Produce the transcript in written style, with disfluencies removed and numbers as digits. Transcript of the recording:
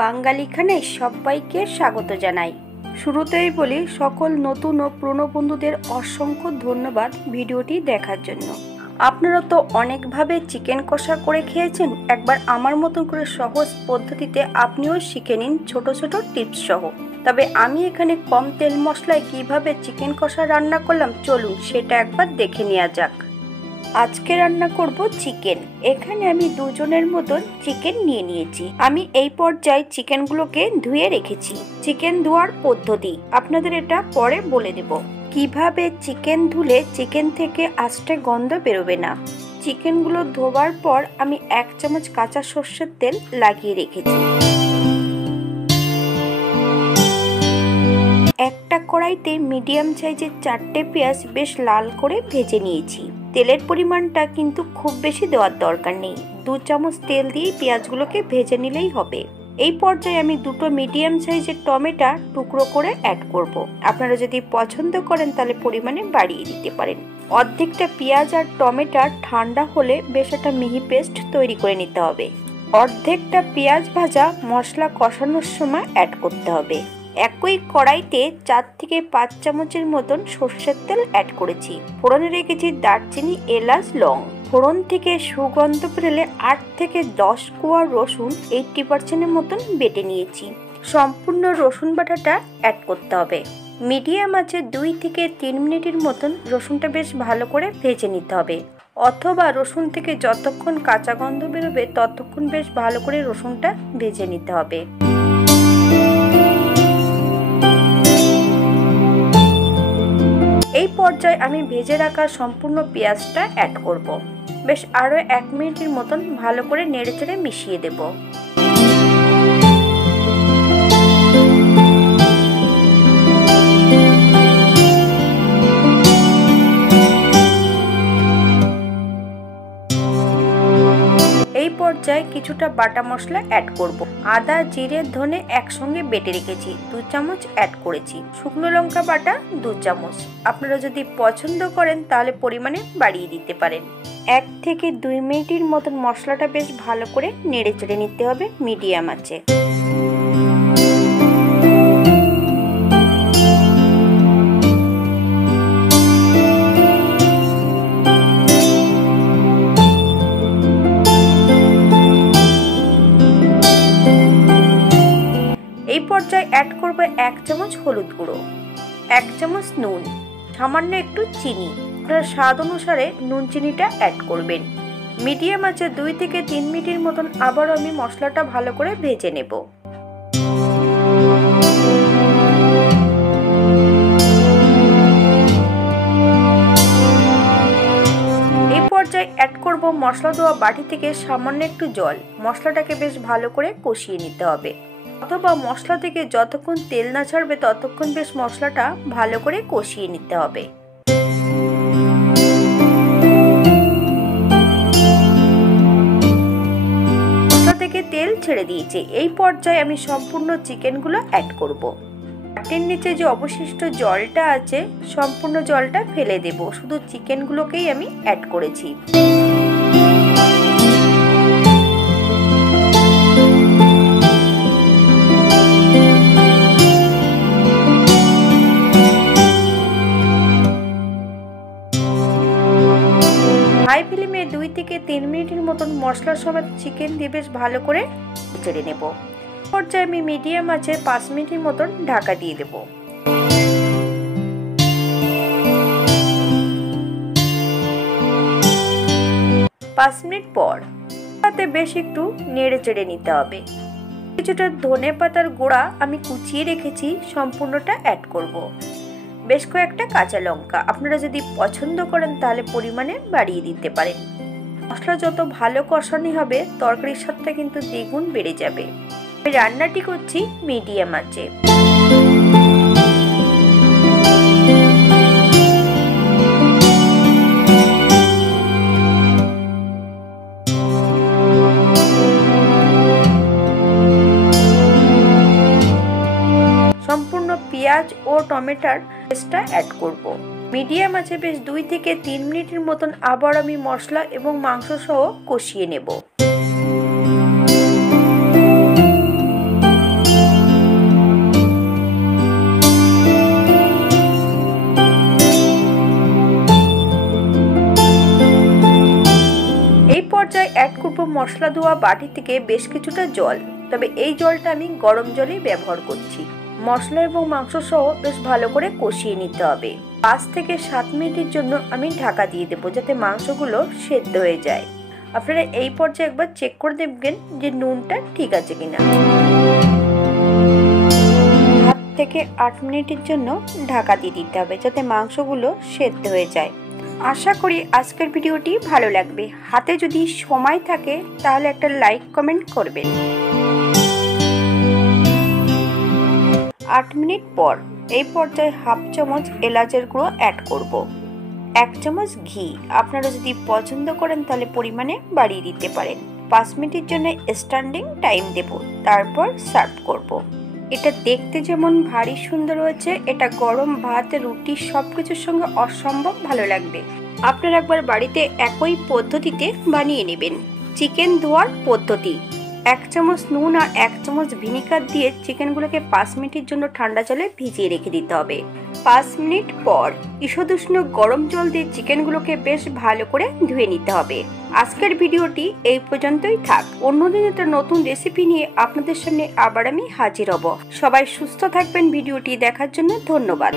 বাঙালি খানে সবাইকে স্বাগত জানাই। শুরুতেই বলি, সকল নতুন ও পুরনো বন্ধুদের অসংখ্য ধন্যবাদ ভিডিওটি দেখার জন্য। আপনারা তো অনেকভাবে চিকেন কষা করে খেয়েছেন, একবার আমার মতন করে সহজ পদ্ধতিতে আপনিও শিখে নিন ছোট ছোট টিপস সহ। তবে আমি এখানে কম তেল মশলায় কিভাবে চিকেন কষা রান্না করলাম, চলুন সেটা একবার দেখে নেওয়া যাক। আজকে রান্না করব চিকেন। এখানে আমি দুজনের মতন চিকেন নিয়ে নিয়েছি। আমি এই পর্যায়ে চিকেনগুলোকে ধুয়ে রেখেছি। চিকেন ধোয়ার পদ্ধতি আপনাদের এটা পরে বলে দেব। কিভাবে চিকেন ধুলে চিকেন থেকে আস্তে গন্ধ বেরোবে না। চিকেনগুলো ধোবার পর আমি 1 চামচ কাঁচা সর্ষের তেল লাগিয়ে রেখেছি। একটা কড়াইতে মিডিয়াম সাইজের 4টে পেঁয়াজ বেশ লাল করে ভেজে নিয়েছি। তেলের পরিমাণটা কিন্তু খুব বেশি দেওয়ার দরকার নেই, 2 চামচ তেল দিয়ে পেঁয়াজগুলোকে ভেজে নিলেই হবে। এই পর্যায়ে আমি 2টো মিডিয়াম সাইজের টমেটো টুকরো করে অ্যাড করব। আপনারা যদি পছন্দ করেন তাহলে পরিমাণে বাড়িয়ে দিতে পারেন। অর্ধেকটা পেঁয়াজ আর টমেটো ঠান্ডা হলে বেশ একটা মিহি পেস্ট তৈরি করে নিতে হবে। অর্ধেকটা পেঁয়াজ ভাজা মশলা কষানোর সময় অ্যাড করতে হবে। একই কড়াইতে 4 থেকে 5 চামচের মতন সর্ষের তেল অ্যাড করেছি। ফোড়নে রেখেছি দারচিনি, এলাচ, লং। ফোড়ন থেকে সুগন্ধ বেরোলে 8 থেকে 10 কোয়া রসুন 80% মতন বেটে নিয়েছি। সম্পূর্ণ রসুন বাটাটা অ্যাড করতে হবে। মিডিয়াম আঁচে 2 থেকে 3 মিনিটের মতন রসুনটা বেশ ভালো করে ভেজে নিতে হবে, অথবা রসুন থেকে যতক্ষণ কাঁচা গন্ধ বেরোবে ততক্ষণ বেশ ভালো করে রসুনটা ভেজে নিতে হবে। এই পর্যায়ে আমি ভেজে রাখা সম্পূর্ণ পেঁয়াজটা অ্যাড করব। বেশ আরও 1 মিনিটের মতন ভালো করে নেড়েচেড়ে মিশিয়ে দেব। এই পর্যায়ে কিছুটা বাটা মশলা অ্যাড করব। আদা, জিরে, ধনে একসঙ্গে বেটে রেখেছি, 2 চামচ অ্যাড করেছি। শুকনো লঙ্কা বাটা 2 চামচ। আপনারা যদি পছন্দ করেন তাহলে পরিমাণে বাড়িয়ে দিতে পারেন। 1 থেকে 2 মিনিটের মতন মশলাটা বেশ ভালো করে নেড়ে চেড়ে নিতে হবে মিডিয়াম আঁচে। এই পর্যায়ে অ্যাড করব 1 চামচ হলুদ গুঁড়ো, 1 চামচ নুন, সামান্য একটু চিনি। আপনারা স্বাদ অনুসারে নুন চিনিটা অ্যাড করবেন। মিডিয়াম আঁচে 2 থেকে 3 মিনিটের মতন আবারও আমি মশলাটা ভালো করে ভেজে নেব। এই পর্যায়ে অ্যাড করব মশলা দেওয়া বাটি থেকে সামান্য একটু জল। মশলাটাকে বেশ ভালো করে কষিয়ে নিতে হবে, অথবা মশলা থেকে যতক্ষণ তেল না ছাড়বে ততক্ষণ বেশ মশলাটা ভালো করে কষিয়ে নিতে হবে। মশলা থেকে তেল ছেড়ে দিয়েছে। এই পর্যায়ে আমি সম্পূর্ণ চিকেনগুলো অ্যাড করব। বাটির নিচে যে অবশিষ্ট জলটা আছে সম্পূর্ণ জলটা ফেলে দেব, শুধু চিকেনগুলোকেই আমি অ্যাড করেছি। হাই ফ্লেমে 2 থেকে 3 মিনিটের মতন মশলার সমেত চিকেন দিয়ে বেশ ভালো করে চেড়ে নেব। পর্যায়ে আমি মিডিয়াম আঁচে 5 মিনিটের মতন ঢাকা দিয়ে দেব। 5 মিনিট পর তাতে বেশ একটু নেড়ে চেড়ে নিতে হবে। কিছুটা ধনে পাতার গুঁড়া আমি কুচিয়ে রেখেছি, সম্পূর্ণটা অ্যাড করব। বেশ কয়েকটা কাঁচা লঙ্কা। আপনারা যদি পছন্দ করেন তাহলে পরিমাণে বাড়িয়ে দিতে পারেন। মশলা যত ভালো কষানো হবে তরকারির স্বাদটা কিন্তু দ্বিগুণ বেড়ে যাবে। আমি রান্নাটি করছি মিডিয়াম আঁচে। সম্পূর্ণ পেঁয়াজ ও টমেটোর পেস্টটা অ্যাড করব। মিডিয়াম আঁচে বেশ 2 থেকে 3 মিনিটের মতন আবার আমি মশলা এবং মাংস সহ কষিয়ে নেব। মশলা ধোয়া বাটি থেকে বেশ কিছুটা জল, তবে এই জলটা আমি গরম জলেই ব্যবহার করছি। মশলা এবং মাংস সহ বেশ ভালো করে কষিয়ে নিতে হবে। 5 থেকে 7 মিনিটের জন্য আমি ঢাকা দিয়ে দেবো, যাতে মাংসগুলো সেদ্ধ হয়ে যায়। আপনারা এই পর্যায়ে একবার চেক করে দেখবেন যে নুনটা ঠিক আছে কিনা। 7 থেকে 8 মিনিটের জন্য ঢাকা দিয়ে দিতে হবে, যাতে মাংসগুলো সেদ্ধ হয়ে যায়। আশা করি আজকের ভিডিওটি ভালো লাগবে। হাতে যদি সময় থাকে তাহলে একটা লাইক কমেন্ট করবেন। 8 মিনিট পর এই পর্যায়ে হাফ চামচ এলাচের গুঁড়ো অ্যাড করব। 1 চামচ ঘি, আপনারা যদি পছন্দ করেন তাহলে পরিমাণে বাড়িয়ে দিতে পারেন। 5 মিনিটের জন্য স্ট্যান্ডিং টাইম দেব, তারপর সার্ভ করব। এটা দেখতে যেমন ভারী সুন্দর হয়েছে, এটা গরম ভাত, রুটি সবকিছুর সঙ্গে অসম্ভব ভালো লাগবে। আপনারা একবার বাড়িতে একই পদ্ধতিতে বানিয়ে নেবেন। চিকেন ধোয়ার পদ্ধতি: 1 চামচ নুন আর 1 চামচ ভিনিগার দিয়ে চিকেনগুলোকে 5 মিনিটের জন্য ঠান্ডা জলে ভিজিয়ে রেখে দিতে হবে। 5 মিনিট পর ঈষদুষ্ণ গরম জল দিয়ে চিকেনগুলোকে বেশ ভালো করে ধুয়ে নিতে হবে। আজকের ভিডিওটি এই পর্যন্তই থাক। অন্যদিন একটা নতুন রেসিপি নিয়ে আপনাদের সামনে আবার আমি হাজির হব। সবাই সুস্থ থাকবেন। ভিডিওটি দেখার জন্য ধন্যবাদ।